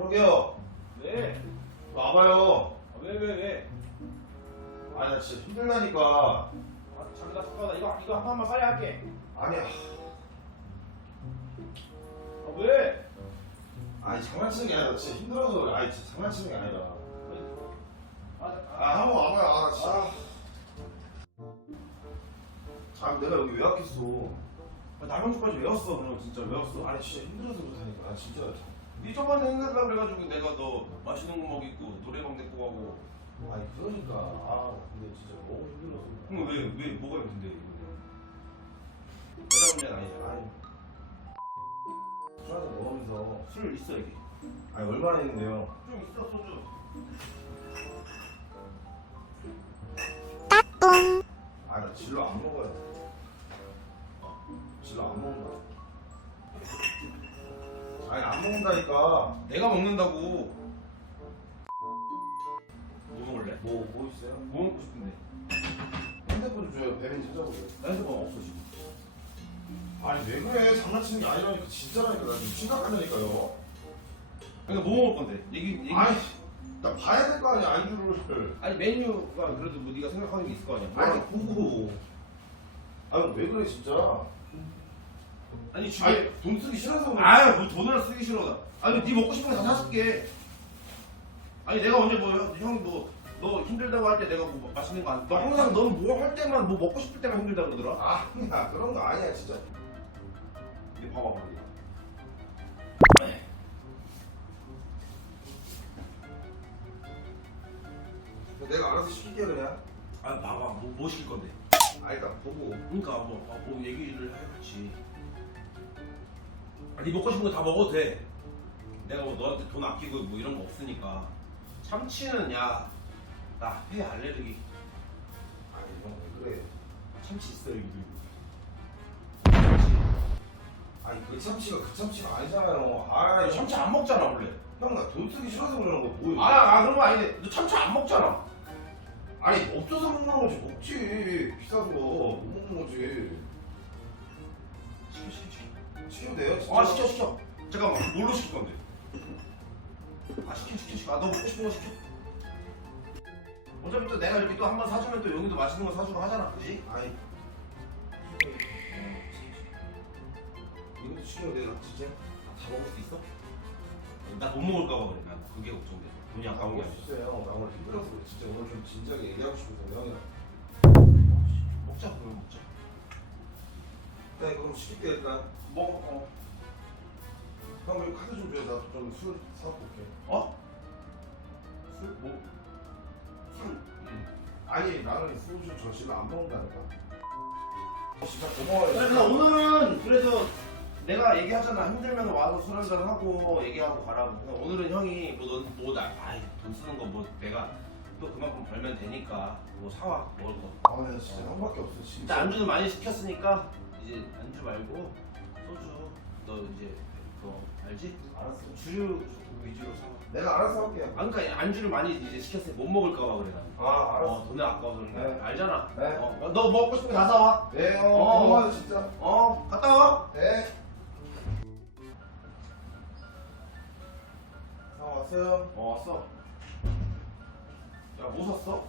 저기요. 왜? 와봐요. 아, 왜, 왜, 왜? 아니, 나 진짜 힘들다니까. 아, 자기가 잠깐만 이거 이거 한 번만 빨리 할게. 아니야. 아, 왜? 아니, 장난치는 게 아니라 진짜 힘들어서 그래. 아니, 진짜 장난치는 게 아니라. 아, 아, 아, 한번 와봐요. 아, 진짜. 자, 내가 여기 왜 왔겠어? 아, 나경주까지 외웠어 그럼 진짜 외웠어. 아니, 진짜 힘들어서 그렇다니까. 나 진짜. 네 저번에 생각하려고 그래가지고 내가 너 맛있는 거 먹이고 노래방 데리고 가고. 아니, 그러니까. 아, 근데 진짜 너무 힘들어서. 그럼 왜, 왜 뭐가 힘든데 이거는? 여자 문제는 아니잖아. 아니. 술 한잔 먹으면서. 술 있어 여기. 아니, 얼마나 있는데요? 좀 있어 소주. 아, 나 질러 안 먹어야 돼. 질러 안 먹는다. 아니, 안 먹는다니까. 내가 먹는다고. 뭐 먹을래? 뭐, 뭐 있어요? 뭐 먹고 싶은데? 핸드폰 좀 줘요. 배민 찾아보세요. 나 핸드폰 없어 지금. 아니, 왜 그래? 장난치는 게 아니라니까. 진짜라니까. 나 지금 심각하다니까요. 그러니까 뭐 먹을 건데? 얘기 얘기. 아니, 나 봐야 될 거 아니야, 안주를. 아니 메뉴가 그래도 뭐 네가 생각하는 게 있을 거 아니야. 아니, 보고. 아니, 왜 그래, 진짜? 아니 아니, 돈 쓰기 싫어서 그래. 아유 뭐 돈을 쓰기 싫어. 아니 네 먹고 싶은 거 다 사줄게. 아니 내가 언제 뭐형뭐너 힘들다고 할 때 내가 뭐 맛있는 거 안. 너 항상 너는 뭐 할 때만 뭐 먹고 싶을 때만 힘들다 그러더라. 아니야, 그런 거 아니야, 진짜. 네 봐봐 봐. 내가 알아서 시킬게, 그냥. 아 봐봐 뭐, 뭐 시킬 건데? 아니, 그러니까 보고. 그러니까 뭐, 아, 뭐 얘기를 해야지. 아니 먹고 싶은 거 다 먹어도 돼. 내가 뭐 너한테 돈 아끼고 뭐 이런 거 없으니까. 참치는 야, 나 회 알레르기. 아니, 형, 왜 그래? 참치 있어 여기. 아니 그 참치가 그 참치가 아니잖아요. 아, 너 참치 안 먹잖아 원래. 형나 돈 쓰기 싫어서 그러는 거 뭐야? 아, 아 그런 거 아닌데 너 참치 안 먹잖아. 아니 없어서 먹는 거지 먹지 비싸서 못 먹는 거지. 시켜 시켜 시켜. 시켜도 돼요? 진짜? 아 시켜 시켜. 잠깐만 뭘로 시킬 건데? 아 시켜 시켜 시켜. 아너 먹고 싶은 거 시켜. 어차피 또 내가 이렇게 또 한 번 사주면 또 여기도 맛있는 거 사주고 하잖아, 그지? 아니 이것도 시켜도 돼 진짜? 다 먹을 수 있어? 나 못 먹을까 봐 그래. 난 그게 걱정돼. 돈이 아까운 게 먹을 아니라. 수 있어요. 나 오늘 힘들어서 그래. 진짜 오늘 좀 진지하게 얘기하고 싶어서 형이랑. 먹자 그럼 먹자. 네 그럼 시킬게 일단. 먹어. 어. 형 여기 카드 좀 줘요. 나좀 술 사갖고 올게. 어? 술? 뭐? 술? 응. 아니 나는 소주 저 집에 안 먹는다니까. 진짜 고마워요. 그래, 나 오늘은 그래서 내가 얘기하잖아 힘들면 와서 술 한잔 하고 얘기하고 가라고 그래서 오늘은 형이 뭐넌뭐나 아이 돈 쓰는 거 뭐 내가 또 그만큼 벌면 되니까 뭐 사와 먹을 거 아, 나 진짜 형밖에 없어. 진짜. 안주는 많이 시켰으니까 이제 안주 말고 소주 너 이제 그거 알지? 알았어. 주류 위주로 사와 내가 알아서 할게요. 아 그러니까 안주를 많이 이제 시켰을 때 못 먹을까 봐 그래 나 아, 알았어. 어, 돈이 아까워서 그런 거야 네. 알잖아 네. 어, 너 먹고 싶은 거 다 사와 네, 형. 어. 고마워요, 진짜. 어 갔다 와 네. 형 왔어요? 어 왔어 야뭐 샀어?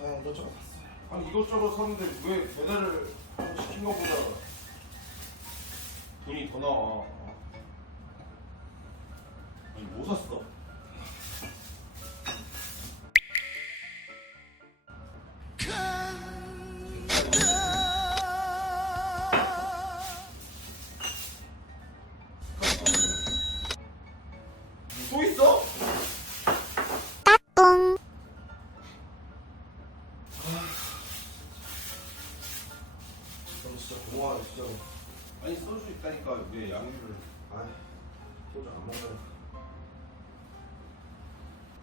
형 샀어요. 아니 이것저것 샀는데 왜 배달을 시킨 거보다 돈이 더 나와 아니 뭐 샀어?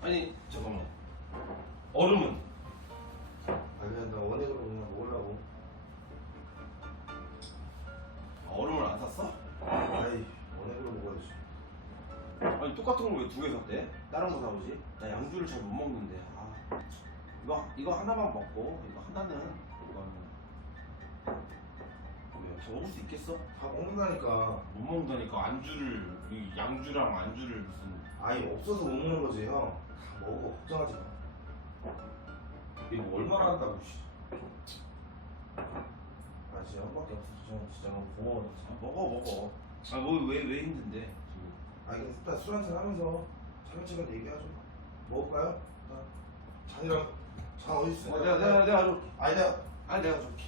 아니 잠깐만 얼음은? 아니야, 나 원액으로 그냥 먹으려고. 아, 얼음을 안 샀어? 아이, 원액으로 먹어야지. 아니 똑같은 걸 왜 두 개 샀대? 다른 거 사오지? 나 양주를 잘 못 먹는데 아 이거 이거 하나만 먹고 이거 하나는 이거는? 다 먹을 수 있겠어? 다 먹는다니까. 못 먹는다니까 안주를 이 양주랑 안주를 무슨 아니 없어서 못 먹는 거지 형. 다 먹어 걱정하지 마. 이거 얼마나 한다고 씨. 아 진짜 한 밖에 없어 형 진짜 너무 고마워 아, 먹어 먹어 아뭐왜왜 힘든데 지금 아 이거 일단 술 한잔 하면서 차근차근 얘기하죠. 먹을까요? 일단 잔이랑 잔 어디 있어? 어, 내가 내가 내가 좀 아니 내가 아니 내가 줄게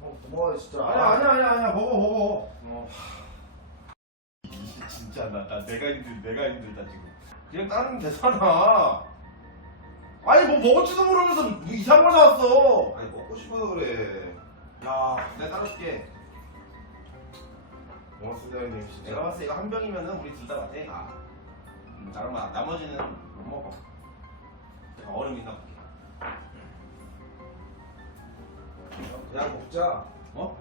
형 고마워요 진짜. 아니야 아니야 아니야 아니야 먹어 먹어 어. 진짜 나, 나 내가 힘들 내가 힘들다 지금 그냥 따르면 되잖아 아니 뭐 먹을지도 모르면서 뭐 이상한 걸 사왔어 아니 먹고 싶어서 그래. 야 내가 따라줄게 고맙습니다 형님. 내가 봤을 때 이거 한 병이면은 우리 둘 다 맞아 아 음, 나랑 나- 나머지는 못 먹어 내가 얼음 있나 볼게 그냥 먹자. 어?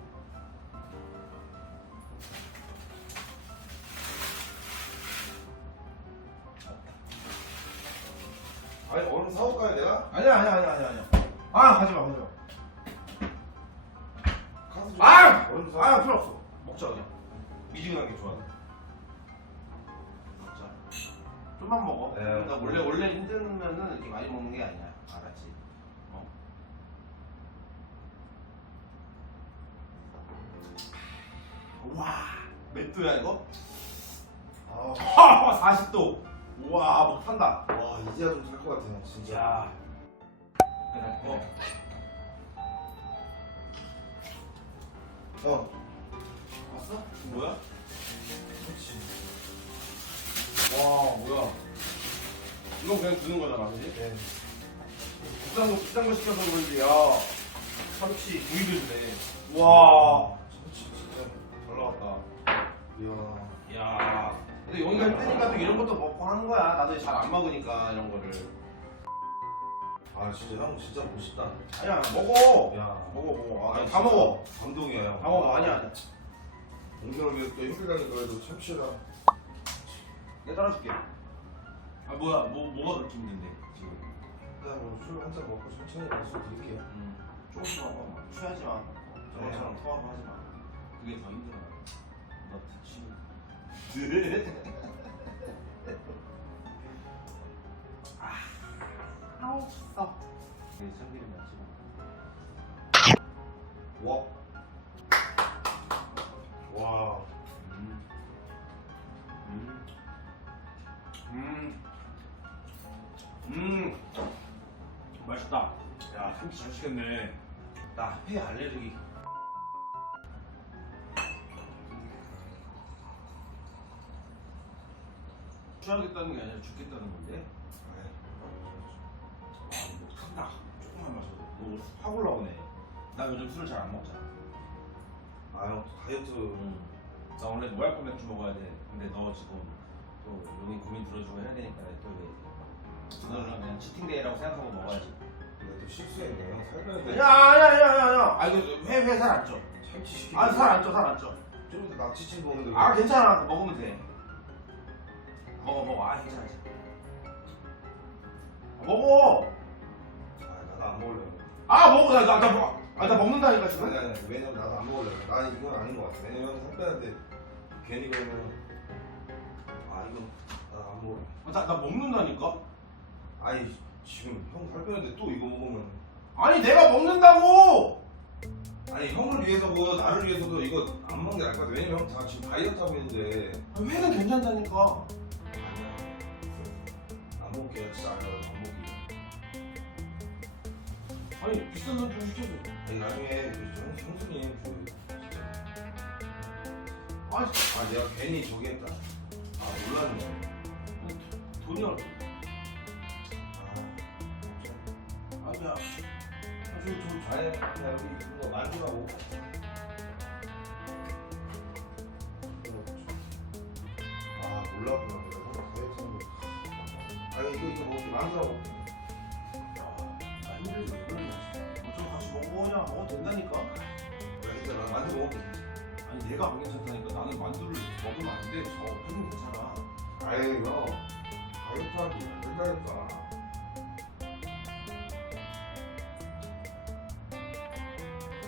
아니 얼음 사올까요 내가? 아니야 아니야 아니야 아니야 아니야 아 가지마 가지마 가서 좀 아! 얼음 사. 아 필요 없어 먹자 그냥 미지근한 게 좋아 먹자 좀만 먹어 네. 그러니까 원래 원래 힘들면은 이렇게 많이 먹는 게 아니야 알았지 어. 와 몇 도야 이거? 아, 하 40도 우와 목 탄다 와 이제야 좀 살 것 같아 진짜. 야어 형. 왔어? 뭐야? 그렇지. 와 뭐야 이거 그냥 두는 거잖아 그지? 네. 비싼 거 비싼 거 시켜서 그런지 야 참치 구이도 주네 와 참치 진짜. 잘 나왔다 이야. 야 근데 여기가 힘드니까 또 이런 것도 먹고 하는 거야. 나도 잘 안 먹으니까 이런 거를. 아 진짜 형 진짜 멋있다. 아니야 먹어. 야. 먹어 먹어. 아, 아니, 다 먹어. 감동이야 형. 다 먹어. 아니야 아니야. 운동을 위해서 또 힘들다니까 그래도 참치라. 내가 따라줄게. 아 뭐야. 뭐 뭐가 그렇게 힘든데 지금? 그냥 뭐술 한 잔 먹고 천천히 말씀 드릴게요. 음, 조금씩 먹어 막 취하지 마. 저번처럼 토하고 하지 마. 그게 더 힘들어 너취 아, 써 이게 참기름이야 지금 와. 와. 음. 음. 음. 음. 맛있다. 야, 참치 잘 시켰네. 나 회 알레르기. 취하겠다는 게 아니라 죽겠다는 건데. 와, 뭐 탄다. 조금만 마셔도. 너확 올라오네. 나 요즘 술을 잘 안 먹잖아. 아형 다이어트. 음. 나 원래 노알코 맥주 먹어야 돼. 근데 너 지금 또 용인 고민 들어주고 해야 되니까 또 이게 오늘은 그냥 치팅데이라고 생각하고 먹어야지. 내가 또 실수했네. 형 살빼는데. 야, 아니야, 아니야, 아니야, 아니야. 아, 이거 회회 살안 쪄. 참치 시키고. 아, 살 안 쪄, 살 안 쪄. 좀 이따 낙지찜 먹는데. 왜- 아, 괜찮아. 먹으면 돼. 먹어, 먹어. 아, 괜찮아. 아, 먹어. 아 나도 안 먹을래. 아, 먹어. 나, 나, 나, 먹어. 아, 나 먹는다니까 아니 지금. 아니 왜냐면 나도 안 먹을래. 난 이건 아닌 것 같아. 왜냐면 살 빼는데 괜히 그러면 아 이건 나도 안 먹을래. 아, 나, 나 먹는다니까. 아니 지금 형살 빼는데 또 이거 먹으면 아니, 내가 먹는다고. 아니 형을 위해서고 나를 위해서도 이거 안 먹는 게 나을 것 같아. 왜냐면 형 다 지금 다이어트 하고 있는데 아, 회는 괜찮다니까. 안 먹게. 안 먹게. 아니, 비싼 돈좀 시켜줘. 아니 나중에 그 형, 형수님 그 진짜 아, 아 내가 괜히 저기 했다. 아 몰랐네. 돈이 얼마? 아 아니야. 아, 좀, 좀. 아니 그냥 우리 이거 먹고. 하면서 아니 얘가 안 괜찮다니까 나는 만두를 먹으면 안 돼. 저 표정 괜찮아. 아이 형 다이어트 하기 힘들다니까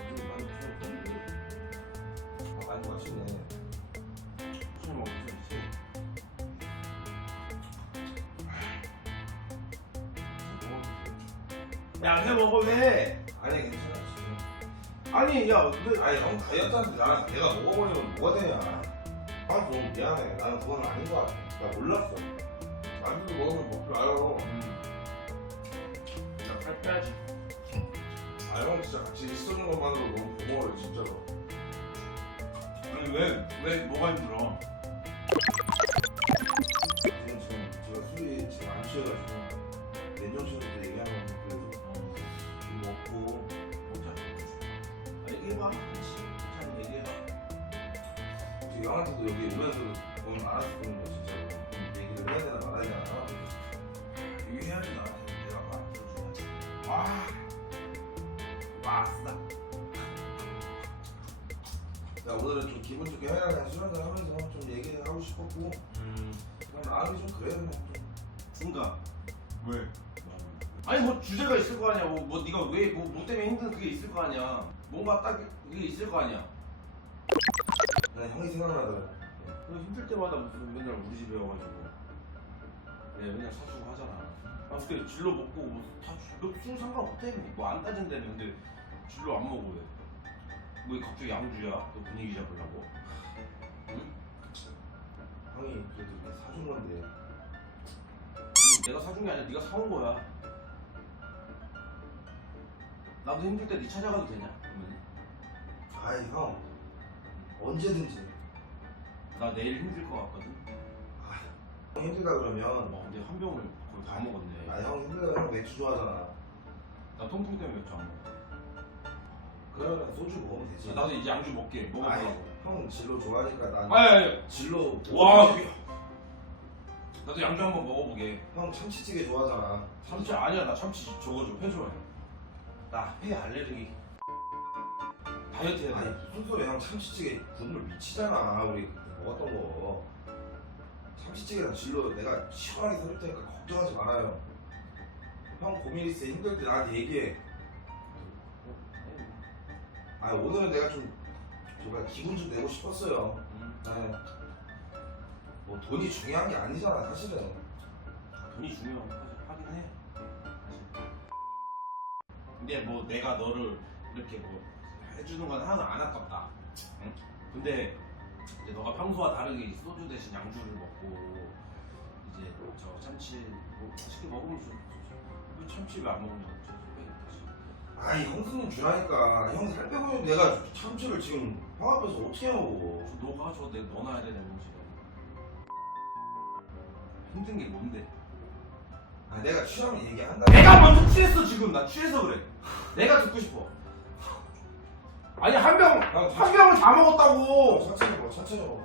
근데 많이 드셨는데 아, 많이 마시네. 술 먹으면 좀 있지. 야, 회 먹어 회. 아니 야 왜? 아니 형 다이어트한테 나랑 내가 먹어버리면 뭐가 되냐 아 너무 미안해 나는 그건 아닌 거 같아 나 몰랐어 만두도 먹으면 먹지 마요 나살 빼야지. 아 형 진짜 같이 있어준 것만으로 너무 고마워요 진짜로 아니 왜? 왜 뭐가 힘들어? 지금 지금 제가 술이 지금 안 취해가지고 내년처럼 얘 형한테도 여기 오면서 오늘 알았을 거는 진짜로 얘기를 해야 되나 말아야 되나 얘기해야지 나한테 내가 말 들어줘야지. 아, 왔다. 야 오늘은 좀 기분 좋게 그냥 술 한잔 하면서 좀 얘기하고 싶었고 음, 그냥 마음이 좀 그래요 그냥 좀 중간. 왜? 아니 뭐 주제가 있을 거 아니야. 뭐, 뭐 네가 왜 뭐 뭐 때문에 힘든 그게 있을 거 아니야. 뭔가 딱 그게 있을 거 아니야. 그냥 형이 생각나더라고 너 힘들 때마다 무슨 맨날 우리 집에 와가지고 네 맨날 사주고 하잖아. 아 그때 진로 먹고 뭐다술 상관 못해 뭐안 따진다며 근데 진로 안 먹어 왜? 뭐 갑자기 양주야? 또 분위기 잡으려고? 응? 형이 그래도 이렇게 사준 건데 아니, 내가 사준 게 아니라 네가 사온 거야. 나도 힘들 때 네 찾아가도 되냐? 그러면 아이 형 언제든지 나 내일 힘들 것 같거든. 아, 형 힘들다 그러면 어, 근데 한 병을 거의 다 먹었네. 아 형 힘들다 형 맥주 좋아하잖아 나 통풍 때문에 맥주 안 먹어. 그러면 소주 먹으면 되지 나도 이제 양주 먹게 먹어보라고. 형 진로 좋아하니까 난 아니 아니. 진로 와. 나도 양주 한번 먹어보게. 형 참치찌개 좋아하잖아 참치 아니야 나 참치 저거 좀 해줘요. 나 회 알레르기. 다이어트 해야 아니 돼. 무슨 소리야 형 참치찌개 국물 미치잖아 우리. 그때 먹었던 거. 참치찌개랑 진로 내가 시원하게 사줄 테니까 걱정하지 말아요. 형 고민 때 힘들 때 나한테 얘기해. 아 오늘은 내가 좀 정말 기분 좀 내고 싶었어요. 음, 네. 뭐 돈이 중요한 게 아니잖아 사실은. 돈이 중요하긴 하긴 해. 사실. 근데 뭐 내가 너를 이렇게 뭐 해주는 건 하나도 안 아깝다. 응? 근데 이제 너가 평소와 다르게 소주 대신 양주를 먹고 이제 저 참치 뭐 맛있게 먹으면 좋왜 참치 왜 안 먹냐? 아이 형수님 주라니까 형 살 빼고 내가 참치를 지금 형 앞에서 어떻게 먹어 너가 저 내가 넣어놔야 되는 음식은 힘든 게 뭔데? 아 내가 취하면 얘기한다 내가 먼저 취했어 지금 나 취해서 그래. 내가 듣고 싶어. 아니 한병형한 병을 다 먹었다고. 천천히 먹어 천천히 먹어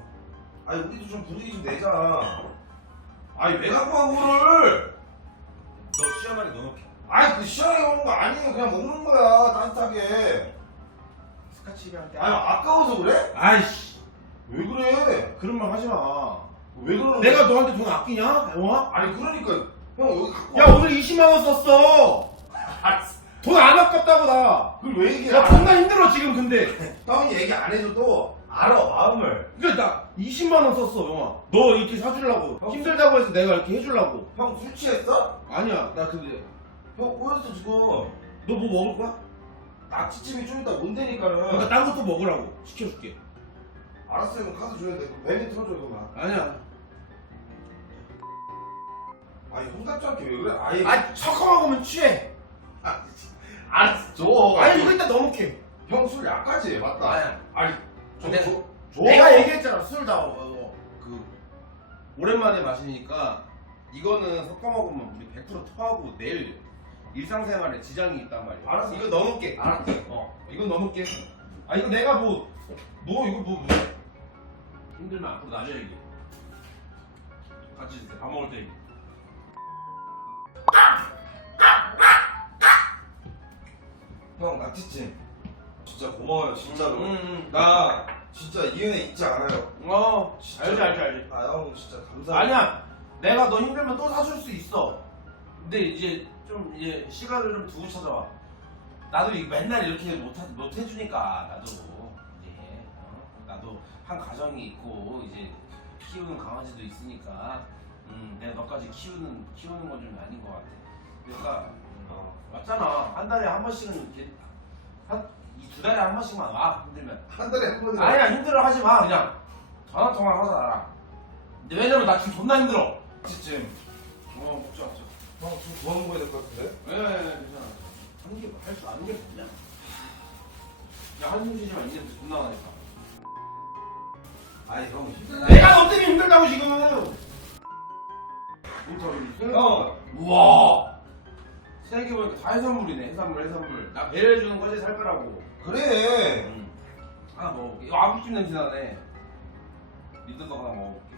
아니 우리도 좀 분위기 좀 내자 아니 왜 갖고 와 그거를 너 시원하게 넣어놓게. 아니 그 시원하게 먹는 거 아니에요 그냥 먹는 거야 따뜻하게 스카치랑 아니 아까워서 그래? 아이씨 왜 그래 그런 말 하지 마. 왜 그러는 내가 너한테 돈 아끼냐? 영화? 아니 그러니까 형 여기 갖고 야 오늘 20만 원 썼어. 돈 안 아깝다고 나. 그걸 왜 얘기해 야 존나 힘들어 지금 근데. 형이 얘기 안 해줘도 알아 마음을 그러니까 나 20만 원 썼어 영화. 너 이렇게 사주려고 형. 힘들다고 해서 내가 이렇게 해주려고. 형 술 취했어? 아니야 나 근데 형 꼬였어 지금 너 뭐 먹을 거야? 낙지찜이 좀 이따 온다니까는 그러니까 딴 것도 먹으라고 시켜줄게. 알았어 형 카드 줘야 돼 메뉴 틀어줘 그만 아니야. 아니 형답지 않게 왜 그래 아예 아 먹으면 취해. 아, 알았어 줘 아니 이거 이따 넣어놓게. 형술 약하지 맞다 아니야. 아니 줘, 내가- 줘, 줘. 내가 얘기했잖아 술 다 어, 그 오랜만에 마시니까 이거는 섞어 먹으면 우리 100% 토하고 내일 일상생활에 지장이 있단 말이야. 알았어. 이거 넣어놓게. 알았어 어, 이건 넣어놓게. 아 이거 내가 뭐, 뭐 이거 뭐, 뭐. 힘들면 앞으로 나중에 얘기해. 같이 밥 먹을 때 얘기해. 형 낙지찜 진짜 고마워요 진짜로 응, 응. 나 진짜 이 은혜 잊지 않아요 어, 진짜. 알지, 알지, 알지. 아형 진짜 감사해요 아니야, 내가 너 힘들면 또 사줄 수 있어. 근데 이제 좀 이제 시간을 좀 두고 찾아와. 나도 이- 맨날 이렇게 못, 하- 못 해주니까 나도 이제 어? 나도 한 가정이 있고 이제 키우는 강아지도 있으니까 음, 내가 너까지 키우는 키우는 건 좀 아닌 것 같아. 그러니까 어. 왔잖아. 한 달에 한 번씩은 이렇게 한두 달에 한 번씩만 와 힘들면. 한 달에 한 번은 아니야 힘들어 하지 마 그냥 전화 통화 하자 나랑. 근데 왜냐면 나 지금 존나 힘들어. 지금 어 먹자 먹자. 형좀 그만 먹어야 될것 같은데? 왜 괜찮아. 한개할수 아는 게 뭐냐. 야 한숨 쉬지만 이제 존나 나니까. 아니 형 힘들다 내가 너 때문에 힘들다고 지금. 형 우와. 생각해 보니까 다 해산물이네 해산물 해산물. 나 배려해주는 거지 살 거라고. 그래 응. 하나 먹어볼게. 이거 아구찜 냄새 나네. 믿는 거 하나 먹어볼게.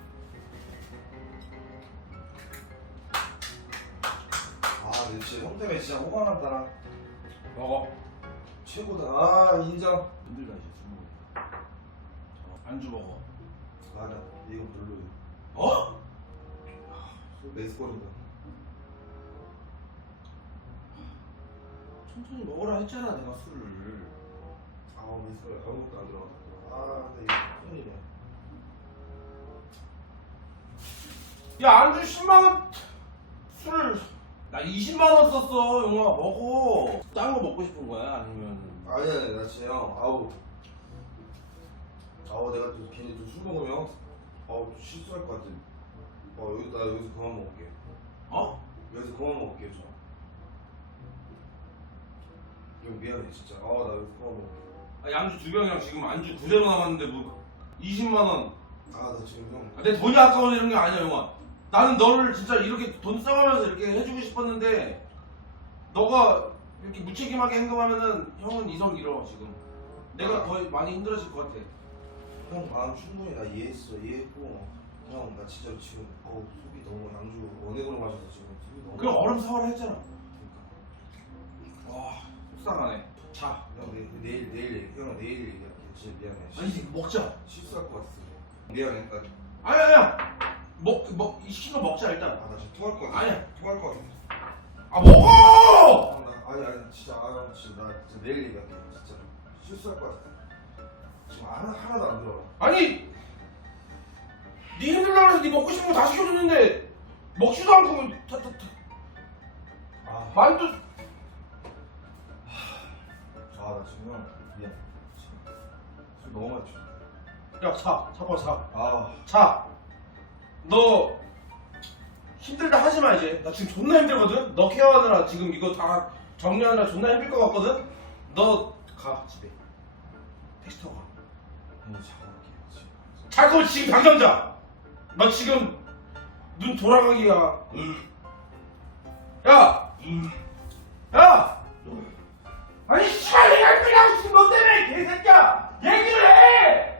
아 근데 진짜 형 때문에 진짜 호강한다 나 먹어. 최고다 아 인정 힘들다 이제 술 먹으니까. 어, 안주 먹어. 맞아 이거 별로야 어? 술 메스거린다 천천히 먹으라 했잖아 내가 술을. 아 메스거리 아무것도 안 들어갔다 아 근데 이거 큰일이야 야 안주 10만 원 술. 나 20만 원 썼어 용아 먹어. 딴 거 먹고 싶은 거야 아니면? 아니 아니 나 진짜 형 아우 아우 내가 또 괜히 또술 먹으면 아우 또 실수할 것 같아 어 여기 나 여기서 그만 먹을게 어? 여기서 그만 먹을게 저 형 미안해 진짜 아나 먹을게 아, 양주 두 병이랑 지금 안주 9대로 남았는데 뭐 20만 원. 아나 지금 형 아, 내 돈이 아까워서 이런 게 아니야 용아. 나는 너를 진짜 이렇게 돈 써가면서 이렇게 해주고 싶었는데 너가 이렇게 무책임하게 행동하면은 형은 이성 잃어 지금. 내가 더 많이 힘들어질 것 같아. 형 마음 충분히 나 이해했어 이해했고 형 나 진짜 지금 어우 속이 너무 양주 원액으로 마셔서 지금 속이 너무 그럼 얼음 사와라 했잖아. 그러니까. 와 속상하네. 자. 형 내, 내일 내일 얘기 형 내일 얘기할게 진짜 미안해 아니 먹자. 실수할 것 같았어 미안해 나, 아니야 아니야. 먹먹 시킨 거 먹자 일단. 아, 나 지금 토할 것 같아 아니야. 토할 것 같아 아 먹어. 형, 나, 아니 아니 진짜 아, 형, 진짜 나 진짜 내일 얘기할게 진짜 실수할 것 같아 지금 하나, 하나도 안 들어 아니 네 힘들다 그래서 네 먹고 싶은 거 다 시켜줬는데 먹지도 않고 타, 타, 타. 아, 만두 아, 나 지금 형 미안. 술 너무 많이 취했어 야차 차고 사. 아 자, 너 힘들다 하지 마 이제. 나 지금 존나 힘들거든. 너 케어하느라 지금 이거 다 정리하느라 존나 힘들 것 같거든. 너 가 집에. 택시 타고 가. 형 자고 갈게 지금 자, 그럼 지금 당장 자. 너 지금 눈 돌아가기야. 야, 아니 씨발 내가 그냥 너 때문에 개새끼야. 얘기를 해!